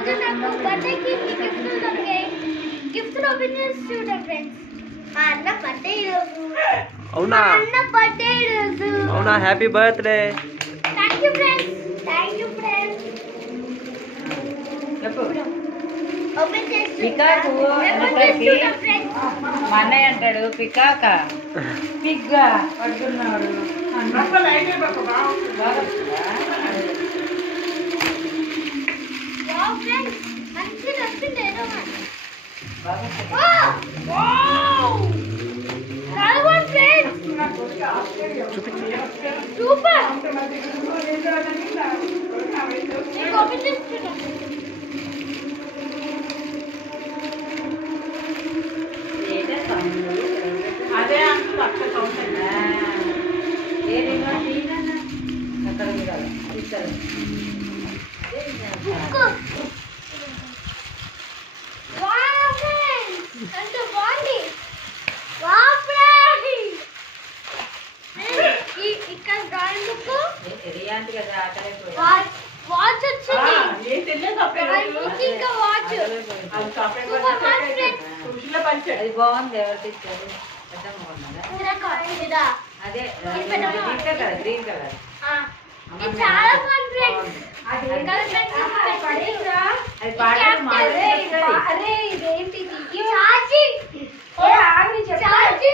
రోజు నాకు బర్త్డేకి గిఫ్ట్లు దొరికాయి. గిఫ్ట్లు ఓపెన్ చేసి చూడండి ఫ్రెండ్స్. మా అన్న బర్త్డే ఈరోజు. అవునా? అన్న బర్త్డే ఈరోజు. అవునా? Happy birthday. Thank you friends. Thank you friends. Open చేసి పికాకు మా అన్నయ్య అంటాడు పికాక పిగ్గా పడుతున్నాడు. మంచిగా వచ్చింది ఏదో సూపర్. ఓపెన్ చేస్తున్నా. అదే అంటున్నా అక్కడ ఇక్కడ డ్రాయింగ్ బుక్ వాచ్ వాచ్ వచ్చింది. ఇంకా వాచ్ అది బాగుంది. ఎవరికి ఇచ్చారు? అదే గ్రీన్ కలర్ చాలా ఫన్ ఫ్రెండ్స్. అది పాటలు ఛార్జింగ్